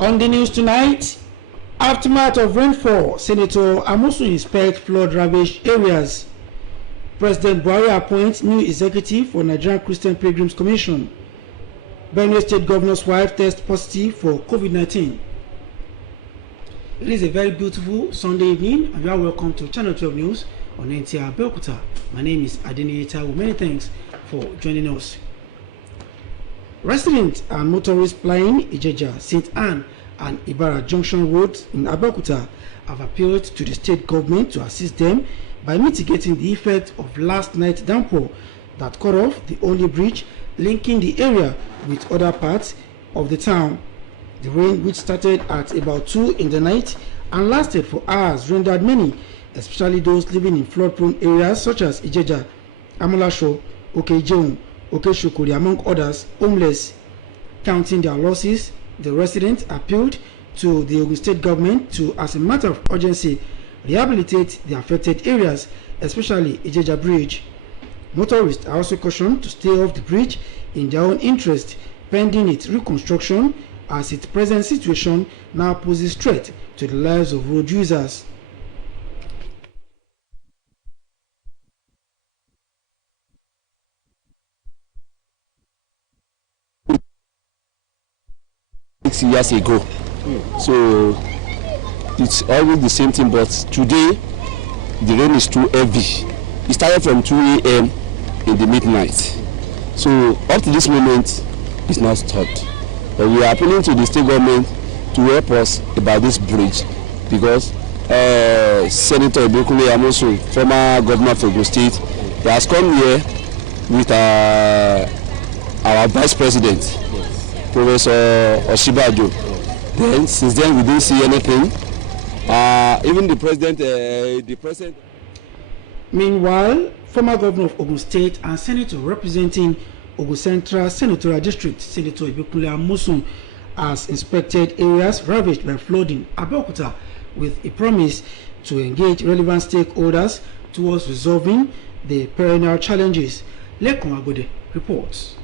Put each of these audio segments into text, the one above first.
On the news tonight, aftermath of rainfall, Senator Amosun inspects flood-ravaged areas. President Buhari appoints new executive for Nigerian Christian Pilgrims Commission. Benue State Governor's wife tests positive for COVID-19. It is a very beautiful Sunday evening, and you are welcome to Channel 12 News on Nta Abeokuta. My name is Nta. Many thanks for joining us. Residents and motorists plying Ijeja, St. Anne, and Ibara Junction roads in Abeokuta have appealed to the state government to assist them by mitigating the effect of last night's downpour that cut off the only bridge linking the area with other parts of the town. The rain, which started at about 2 in the night and lasted for hours, rendered many, especially those living in flood-prone areas such as Ijeja, Amolasho, Okejeun, Okeshokori, among others, homeless. Counting their losses, the residents appealed to the Ogun State government to, as a matter of urgency, rehabilitate the affected areas, especially Ijeja Bridge. Motorists are also cautioned to stay off the bridge in their own interest, pending its reconstruction, as its present situation now poses threat to the lives of road users. Years ago, so it's always the same thing, but today the rain is too heavy. It started from 2 a.m. in the midnight, so up to this moment it's not stopped. But we are appealing to the state government to help us about this bridge, because Senator Nta Abeokuta, former governor of Ogun State, he has come here with our vice president, Professor Oshibajo. Then since then we didn't see anything. Even the president. Meanwhile, former governor of Ogun State and senator representing Ogun Central Senatorial District, Senator Nta Abeokuta, has inspected areas ravaged by flooding Abeokuta with a promise to engage relevant stakeholders towards resolving the perennial challenges. Lekon Agode reports.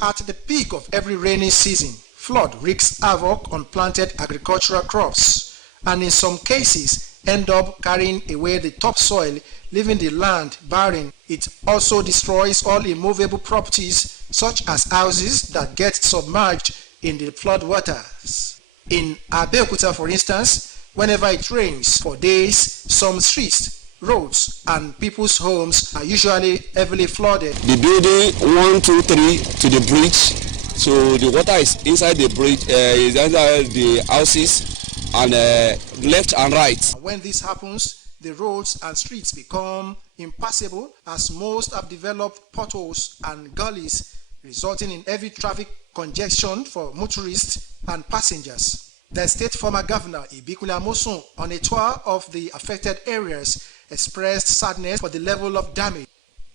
At the peak of every rainy season, flood wreaks havoc on planted agricultural crops, and in some cases end up carrying away the topsoil, leaving the land barren. It also destroys all immovable properties, such as houses that get submerged in the flood waters. In Abeokuta, for instance, whenever it rains for days, some streets, roads and people's homes are usually heavily flooded. The building 1, 2, 3 to the bridge, so the water is inside the bridge, is inside the houses, and left and right. When this happens, the roads and streets become impassable, as most have developed potholes and gullies, resulting in heavy traffic congestion for motorists and passengers. The state former governor Ibikule Amosun, on a tour of the affected areas, expressed sadness for the level of damage.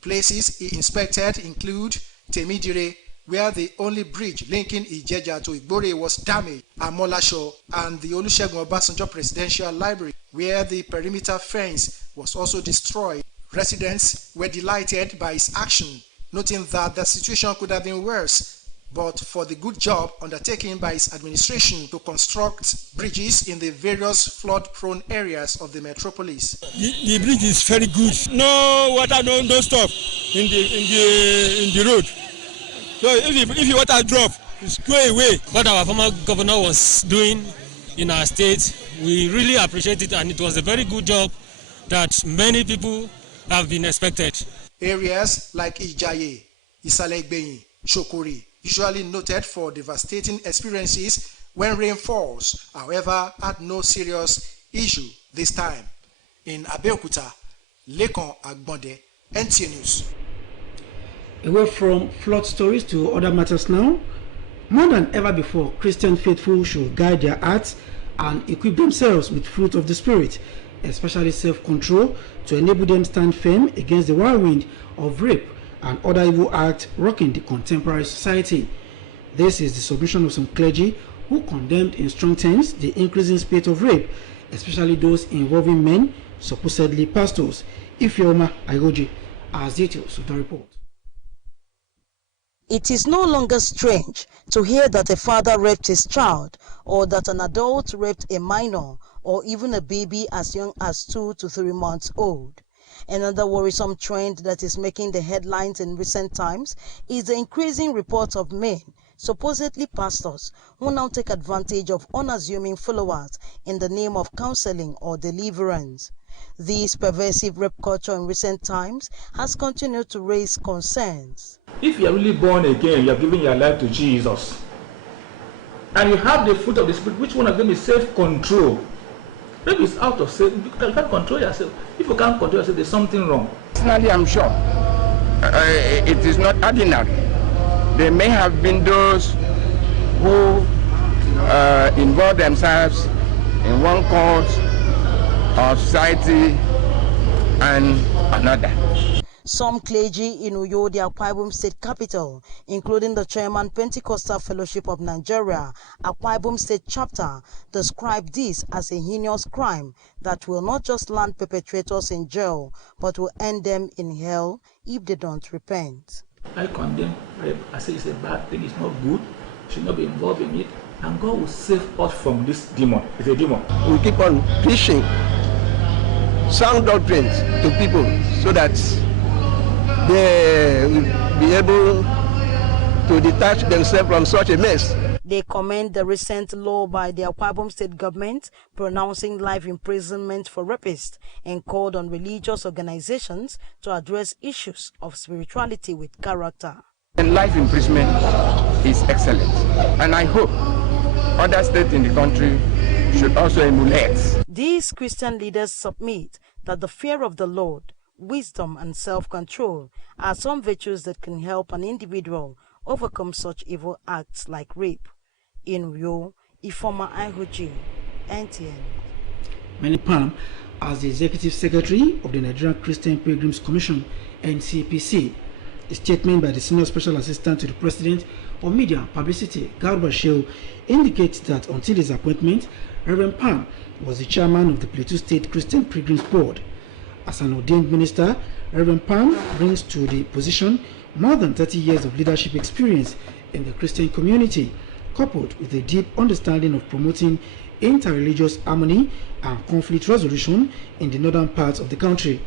Places he inspected include Temidire, where the only bridge linking Ijeja to Igbore was damaged, Amolasho, and the Olusegun Obasanjo Presidential Library, where the perimeter fence was also destroyed. Residents were delighted by his action, noting that the situation could have been worse, but for the good job undertaken by his administration to construct bridges in the various flood-prone areas of the metropolis. The bridge is very good. No water, no stop in the road. So if the water drop, it's go away. What our former governor was doing in our state, we really appreciate it, and it was a very good job that many people have been expected. Areas like Ijaye, Isale-Igbeyin, Shokori, usually noted for devastating experiences when rain falls, however, had no serious issue this time. In Abeokuta, Lekon Agbonde, NTA News. Away from flood stories to other matters now, more than ever before, Christian faithful should guide their hearts and equip themselves with fruit of the Spirit, especially self-control, to enable them stand firm against the whirlwind of rape and other evil acts rocking the contemporary society. This is the submission of some clergy who condemned in strong terms the increasing spate of rape, especially those involving men, supposedly pastors. Ifeoma Ayoji has details of the report. It is no longer strange to hear that a father raped his child, or that an adult raped a minor, or even a baby as young as 2 to 3 months old. Another worrisome trend that is making the headlines in recent times is the increasing reports of men, supposedly pastors, who now take advantage of unassuming followers in the name of counseling or deliverance. This pervasive rape culture in recent times has continued to raise concerns. If you are really born again, you are giving your life to Jesus, and you have the fruit of the Spirit, which one of them is self-control? Maybe it's out of self. You can't control yourself. If you can't control yourself, there's something wrong. Personally, I'm sure it is not ordinary. There may have been those who involve themselves in one cause or society and another. Some clergy in Uyo, the Akwa Ibom State capital, including the chairman Pentecostal Fellowship of Nigeria, Akwa Ibom State chapter, describe this as a heinous crime that will not just land perpetrators in jail, but will end them in hell if they don't repent. I condemn rape. I say it's a bad thing, it's not good, should not be involved in it, and God will save us from this demon. It's a demon. We keep on preaching sound doctrines to people so that they will be able to detach themselves from such a mess. They commend the recent law by the Akwa Ibom State government pronouncing life imprisonment for rapists and called on religious organizations to address issues of spirituality with character. And life imprisonment is excellent, and I hope other states in the country should also emulate. These Christian leaders submit that the fear of the Lord, wisdom and self-control are some virtues that can help an individual overcome such evil acts like rape. In Uyo, Ifoma Ihoji, NTN. Many Palm, as the Executive Secretary of the Nigerian Christian Pilgrims Commission, NCPC. A statement by the Senior Special Assistant to the President on Media and Publicity, Garba Shehu, indicates that until his appointment, Reverend Palm was the chairman of the Plateau State Christian Pilgrims Board. As an ordained minister, Reverend Palm brings to the position more than 30 years of leadership experience in the Christian community, coupled with a deep understanding of promoting interreligious harmony and conflict resolution in the northern parts of the country.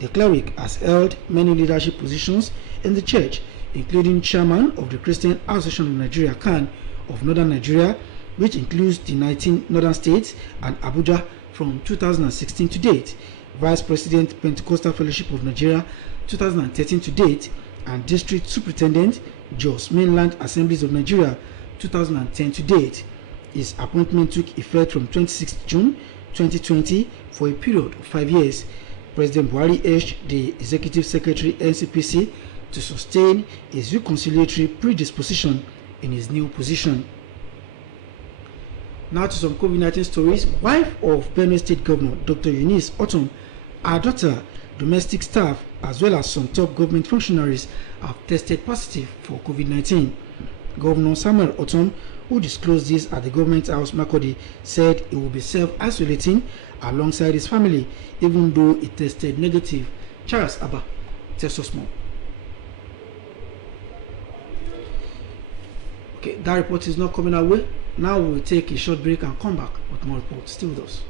The cleric has held many leadership positions in the church, including chairman of the Christian Association of Nigeria (CAN) of Northern Nigeria, which includes the 19 northern states and Abuja from 2016 to date, Vice President Pentecostal Fellowship of Nigeria 2013 to date, and District Superintendent Jos Mainland Assemblies of Nigeria 2010 to date. His appointment took effect from 26 June 2020 for a period of 5 years. President Buhari urged the Executive Secretary NCPC to sustain his reconciliatory predisposition in his new position. Now to some COVID-19 stories. Wife of Benue State Governor Dr. Eunice Otom, her daughter, domestic staff, as well as some top government functionaries have tested positive for COVID-19. Governor Samuel Otom, who disclosed this at the Government House Makurdi, said he will be self-isolating alongside his family, even though he tested negative. Charles Abba tells us more. Okay, that report is not coming our way. Now we will take a short break and come back with more reports. Stay with us.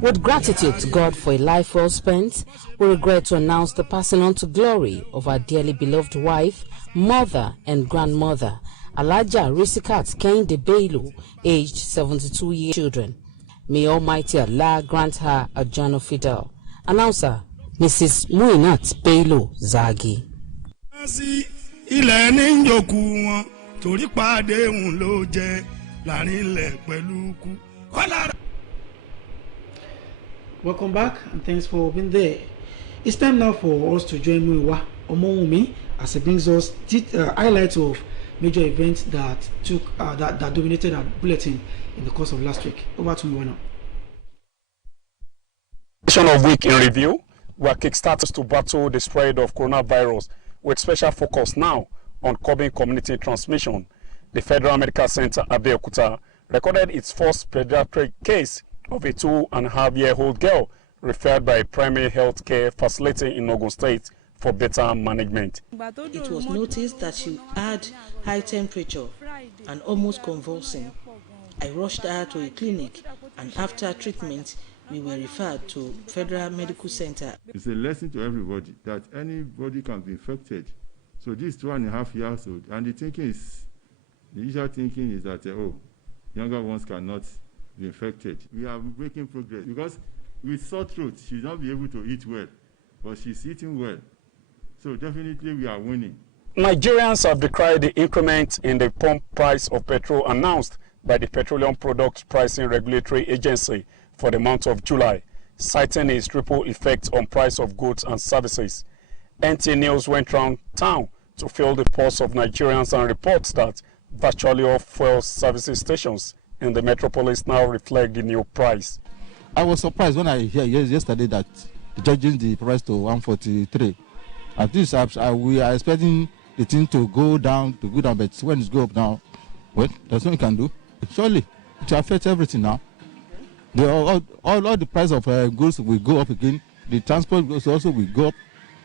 With gratitude to God for a life well spent, we regret to announce the passing on to glory of our dearly beloved wife, mother and grandmother, Alaja Risikat Kehinde Bello, aged 72 years. Children. May Almighty Allah grant her a journey fidel. Announcer, Mrs. Muinat Bello Zagi. Welcome back and thanks for being there. It's time now for us to join Muiwa Omoumi as it brings us highlights of major events that that dominated our bulletin in the course of last week. Over to Muiwa now. Of week in review, we are kickstarters to battle the spread of coronavirus with special focus now on curbing community transmission. The Federal Medical Center Abeokuta recorded its first pediatric case of a 2.5-year-old girl referred by a primary health care facility in Ogun State for better management. It was noticed that she had high temperature and almost convulsing. I rushed her to a clinic, and after treatment, we were referred to Federal Medical Center. It's a lesson to everybody that anybody can be infected. So this 2.5 years old, and the usual thinking is that, younger ones cannot be infected. We are making progress because with sore throat, she will not be able to eat well, but she's eating well. So definitely we are winning. Nigerians have decried the increment in the pump price of petrol announced by the Petroleum Products Pricing Regulatory Agency for the month of July, citing its ripple effect on price of goods and services. NTA News went round town to feel the pulse of Nigerians and reports that virtually all fuel services stations in the metropolis now reflect the new price. I was surprised when I heard yesterday that judging the price to 143. At least we are expecting the thing to go down, but when it goes up now, well, there's nothing you can do. Surely, it will affect everything now. All the price of goods will go up again. The transport goods also will go up.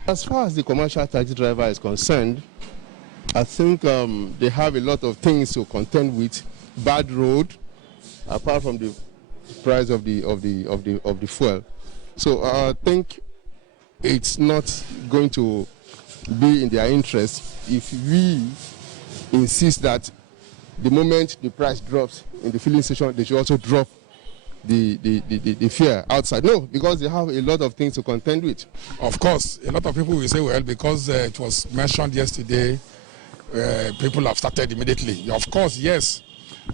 As far as the commercial taxi driver is concerned, I think they have a lot of things to contend with. Bad road, apart from the price of the fuel. So I think it's not going to be in their interest if we insist that the moment the price drops in the filling station, they should also drop the fare outside. No, because they have a lot of things to contend with. Of course, a lot of people will say, well, because it was mentioned yesterday, people have started immediately. Of course, yes.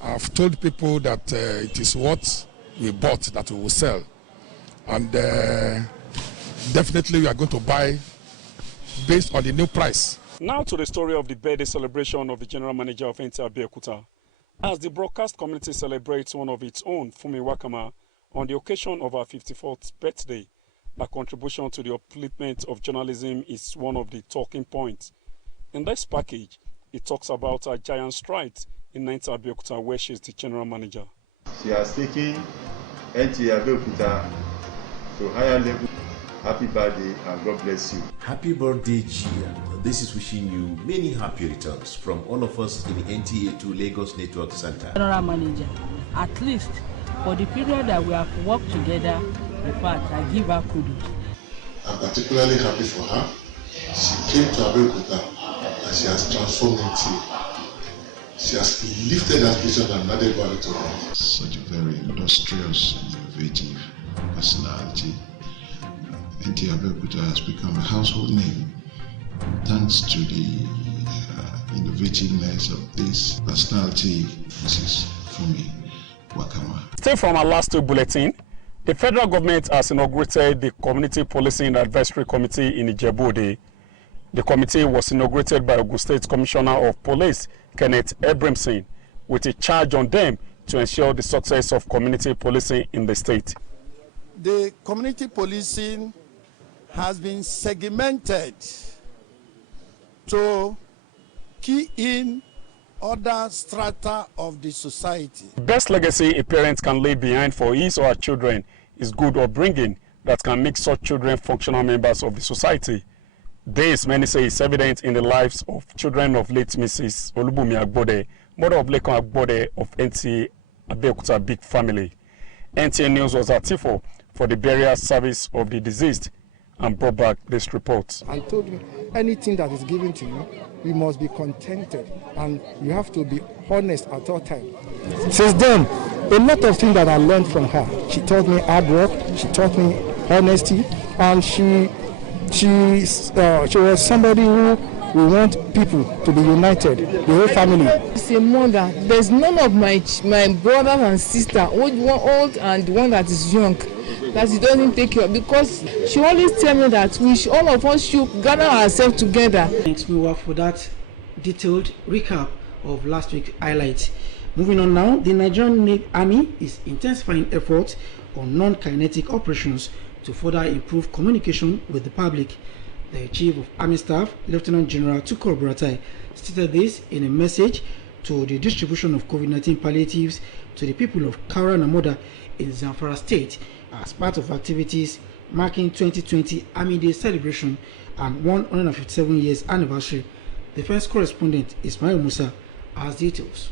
I've told people that it is what we bought that we will sell. And definitely we are going to buy based on the new price. Now to the story of the birthday celebration of the general manager of Nta Abeokuta. As the broadcast community celebrates one of its own, Fumi Wakama, on the occasion of our 54th birthday, the contribution to the upliftment of journalism is one of the talking points. In this package, it talks about her giant strides in Nta Abeokuta, where she is the general manager. She has taken Nta Abeokuta to higher level. Happy birthday and God bless you. Happy birthday, Gia. This is wishing you many happy returns from all of us in the NTA2 Lagos Network Center. General Manager, at least for the period that we have worked together, in fact, I give her kudos. I'm particularly happy for her. She came to Abeokuta and she has transformed it. She has lifted that vision and added value to her. Such a very industrious, innovative personality. Nta Abeokuta has become a household name thanks to the innovativeness of this personality, Mrs. Fumi Wakama. Still from our last two bulletin, the federal government has inaugurated the Community Policing Advisory Committee in Ijebu-Ode. The committee was inaugurated by Ogun State Commissioner of Police, Kenneth Abramson, with a charge on them to ensure the success of community policing in the state. The community policing has been segmented to key in other strata of the society. The best legacy a parent can leave behind for his or her children is good upbringing that can make such children functional members of the society. This, many say, is evident in the lives of children of late Mrs. Olubumi Agbode, mother of Lekon Agbode of Nta Abeokuta big family. NTA News was at Tifo for the burial service of the deceased and brought back this report. I told him, anything that is given to you, you must be contented and you have to be honest at all times. Since then, a lot of things that I learned from her. She taught me hard work, she taught me honesty, and she was somebody who we want people to be united, the whole family. She's a mother. There's none of my brothers and sisters, one old and one that is young, that she doesn't take care of, because she always tell me that all of us should gather ourselves together. Thanks, Miwa, for that detailed recap of last week's highlights. Moving on now, the Nigerian Army is intensifying efforts on non-kinetic operations to further improve communication with the public. The Chief of Army Staff, Lieutenant General Tukur Buratai, stated this in a message to the distribution of COVID-19 palliatives to the people of Kaura Namoda in Zamfara State as part of activities marking 2020 Army Day celebration and 157 years anniversary. The first correspondent, Ismail Musa, has details.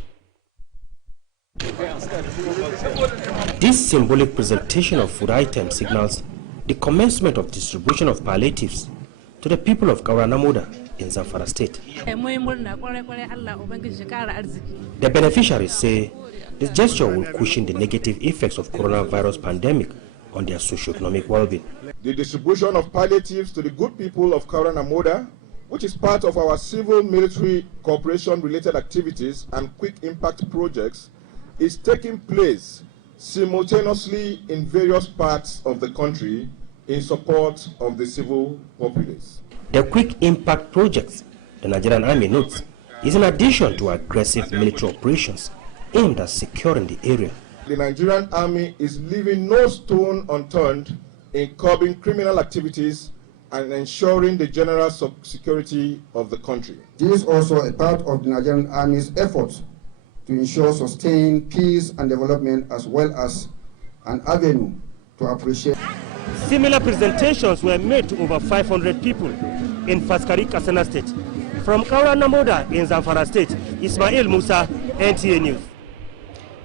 This symbolic presentation of food items signals the commencement of distribution of palliatives to the people of Kaura Namoda in Zamfara State. The beneficiaries say this gesture will cushion the negative effects of coronavirus pandemic on their socio-economic well-being. The distribution of palliatives to the good people of Kaura Namoda, which is part of our civil-military cooperation-related activities and quick impact projects, is taking place simultaneously in various parts of the country in support of the civil populace. The quick impact projects, the Nigerian Army notes, is in addition to aggressive military operations aimed at securing the area. The Nigerian Army is leaving no stone unturned in curbing criminal activities and ensuring the general security of the country. This is also a part of the Nigerian Army's efforts to ensure sustained peace and development, as well as an avenue to appreciate. Similar presentations were made to over 500 people in Faskari, Katsina State. From Kaura Namoda in Zamfara State, Ismail Musa, NTA News.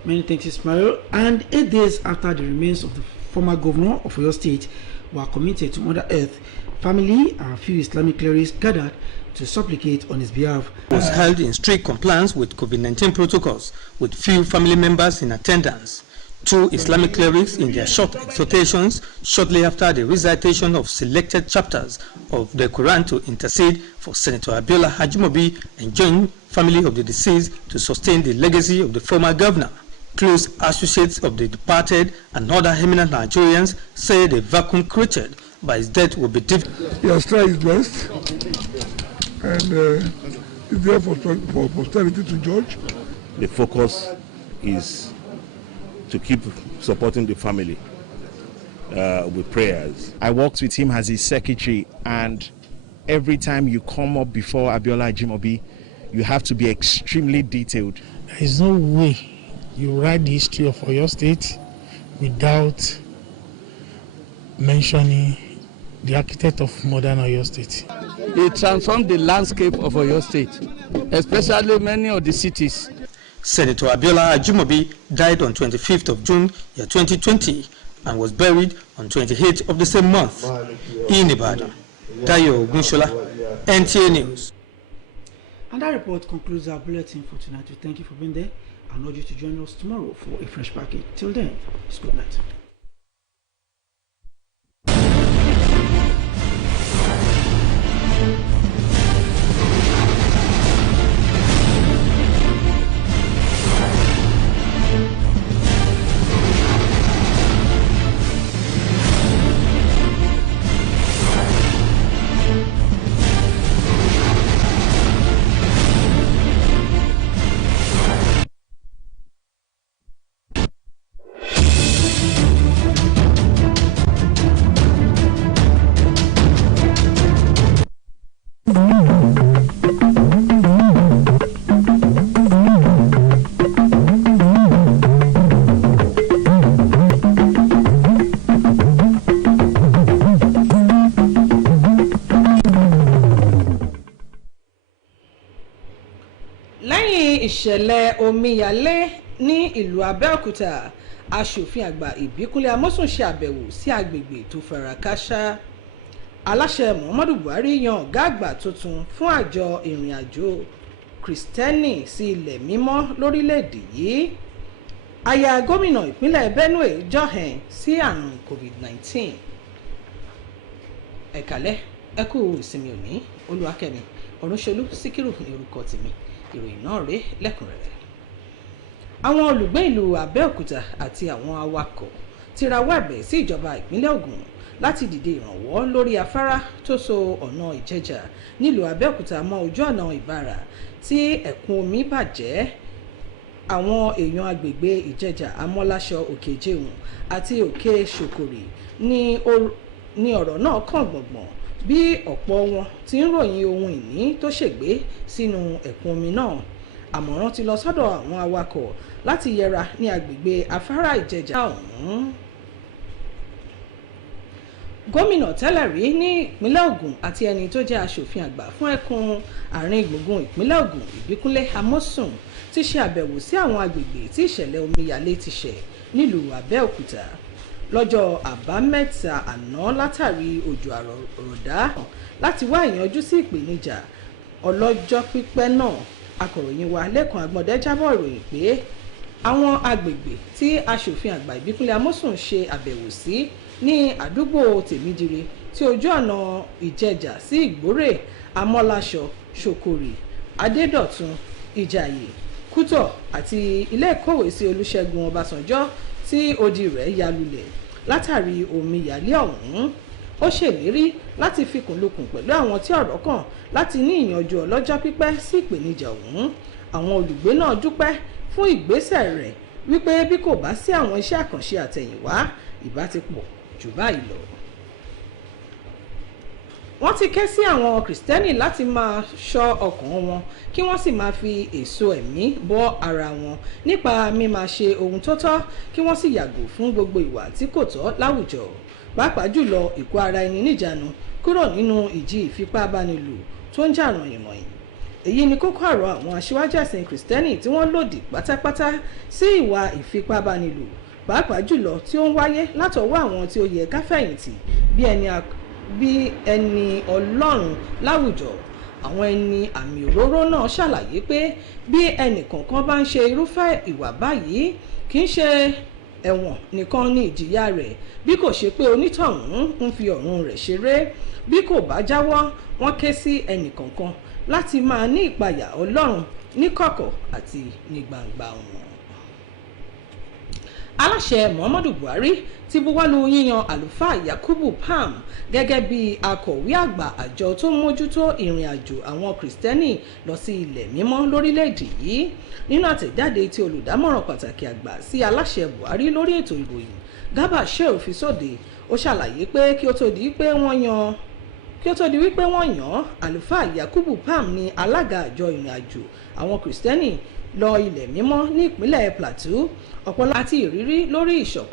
Many thanks, Ismail. And 8 days after the remains of the former governor of Oyo State were committed to Mother Earth, family and a few Islamic clerics gathered to supplicate on his behalf. It was held in strict compliance with COVID-19 protocols, with few family members in attendance. 2 Islamic clerics in their short exhortations shortly after the recitation of selected chapters of the Quran to intercede for Senator Abiola Ajimobi and join family of the deceased to sustain the legacy of the former governor. Close associates of the departed and other eminent Nigerians say the vacuum created by his death will be difficult. He has tried his best, and is there for posterity to judge. The focus is to keep supporting the family with prayers. I worked with him as his secretary, and every time you come up before Abiola Ajimobi, you have to be extremely detailed. There is no way you write the history of Oyo State without mentioning the architect of modern Oyo State. He transformed the landscape of Oyo State, especially many of the cities. Senator Abiola Ajimobi died on 25th of June, year 2020, and was buried on 28th of the same month in Ibadan. Tayo Ogunshola, NTA News. And that report concludes our bulletin for tonight. We thank you for being there and urge you to join us tomorrow for a fresh package. Till then, it's good night. ìṣẹ̀lẹ̀ omíyalé ní ìlú Abẹ́òkúta, aṣòfin àgbà Ìbíkúnlé Amósùn ṣe àbẹ̀wò sí agbègbè tó fara kááṣá. Aláṣẹ Muhammadu Buhari yan ọ̀gá àgbà tuntun fún àjọ ìrìn àjò Kristẹni sí ilẹ̀ mímọ́ lórílẹ̀‐èdè yìí. Aya gómìnà ìpínlẹ̀ Benue jọ̀hìn sí àrùn COVID-19. Ẹ̀kálẹ́ ẹ kú ìsinmi òní, Olúwakẹ́mi Ọ̀rúnṣolú Síkírù ní orúkọ tèmi. Ìròyìn náà rèé lẹ́kùnrẹ́rẹ́. Àwọn olùgbé ìlú Abẹ́òkúta àti àwọn awakọ̀ ti rawọ́ ẹ̀bẹ̀ sí ìjọba ìpínlẹ̀ Ògùn láti dìde ìrànwọ́ lórí afárá tó so ọ̀nà Ìjẹ̀jà nílùú Abẹ́òkúta mọ́ ojú ọ̀nà Ìbàrà tí ẹ̀kún omi bàjẹ́. Àwọn èèyàn agbègbè Ìjẹ̀jà, Amọ́láṣọ, Òkè Jẹun àti Òkè Ṣòkòrì ní ọ̀rọ̀ náà kàn gbọ̀ngbọ̀n bí ọ̀pọ̀ wọn ti ń ròyìn ohun ìní tó ṣègbé sínú ẹ̀kún omi náà. àmọ̀ràn ti lọ sọ́dọ̀ àwọn awakọ̀ láti yẹra ní agbègbè afárá Ìjẹ̀jà ọ̀hún. Gómìnà tẹ́lẹ̀ rí ní ìpínlẹ̀ Ògùn àti ẹni tó jẹ́ aṣòfin àgbà fún ẹkùn àárín gbùngbùn ìpínlẹ̀ Ògùn Ìbíkúnlé Amósùn ti ṣe àbẹ̀wò sí àwọn agbègbè tí ìṣẹ̀lẹ̀ omíyalé ti ṣẹ̀ nílùú Abẹ́òkúta lọ́jọ́ àbámẹ́ta àná látàrí òjò àrọ̀rọ̀dá láti wá ìyanjú sí ìpèníjà ọlọ́jọ́ pípẹ́ náà. Akọ̀ròyìn wa Lẹ́kan Agbọ́ndẹ jábọ̀ ìròyìn pé àwọn agbègbè tí aṣòfin àgbà Ìbíkúnlé Amósùn ṣe àbẹ̀wò sí ní àdúgbò Tèmídire tí ojú ọ̀nà Ìjẹ̀jà sí Ìgbórè, Amọ́láṣọ, Ṣòkòrì, Adédọ̀tun, Ìjàyè, Kútọ̀ àti ilé ìkówèésí Olúṣẹ́gun Ọbásanjọ́ tí odi rẹ̀ ya lulẹ̀ látàrí omíyalé ọ̀hún. Ó ṣèlérí láti fikùnlukùn pẹ̀lú àwọn tí ọ̀rọ̀ kàn láti ní ìyanjú ọlọ́jọ́ pípẹ́ sí ìpèníjà ọ̀hún. Àwọn olùgbé náà dúpẹ́ fún ìgbésẹ̀ rẹ̀ wípé bí kò bá sí àwọn iṣẹ́ àkànṣe àtẹ̀yìnwá ìbá ti pọ̀ jù báyìí lọ. Wọ́n ti ké sí àwọn Kìrìsìtẹ́nì láti máa ṣọ́ ọkàn wọn kí wọ́n sì máa fi èso ẹ̀mí bọ́ ara wọn nípa mímáa ṣe ohun tó tọ́ kí wọ́n sì yàgò fún gbogbo ìwà tí kò tọ́ láwùjọ, pàápàá jùlọ ìkó ara ẹni níjàánu kúrò nínú ìjì ìfipábánilò tó ń jà rànyìnrànyìn. Èyí ni kókó ọ̀rọ̀ àwọn aṣíwájú ẹ̀sìn Kìrìsìtẹ́nì tí wọ́n lòdì pátápátá sí ìwà ìfipábánilò, pàápàá jùlọ tí ó ń wáyé látọwọ́ àwọn tí ó yẹ ká fẹ̀yìntì bí ẹni Ọlọ́run láwùjọ. Àwọn ẹni àmì òróró náà ṣàlàyé pé bí ẹnì kọ̀ọ̀kan bá ń ṣe irúfẹ́ ìwà báyìí kì í ṣe ẹ̀wọ̀n nìkan ní ìjìyà rẹ̀ bí kò ṣe pé onítọ̀hún ń fi ọ̀run rẹ̀ ṣeré. Bí kò bá jáwọ́, wọ́n ké sí ẹnì kọ̀ọ̀kan láti máa ní ìpayà Ọlọ́run níkọ̀kọ̀ àti ní gbangba wọn. Aláṣẹ Muhammadu Buhari ti buwọ́lù yíyan àlùfáà Yakubu Pam gẹ́gẹ́ bí akọ̀wé àgbà àjọ tó ń mójútó ìrìn àjò àwọn Kìrìsìtẹ́nì lọ sí ilẹ̀ mímọ́ lórílẹ̀‐èdè yìí. Nínú àtẹ̀jáde tí olùdámọ̀ràn pàtàkì àgbà sí aláṣẹ Buhari lórí ètò ìròyìn Garba Shehu fi sóde, ó ṣàlàyé pé kí ó tó di wípé wọ́n yan àlùfáà Yakubu Pam ní alága àjọ ìrìn àjò àwọn Kìrìsìtẹ́nì lọ ilẹ̀ mímọ́ ní ìpínlẹ̀ Plateau, ọ̀pọ̀lọpọ̀ àti ìrírí lórí ìṣọ̀kan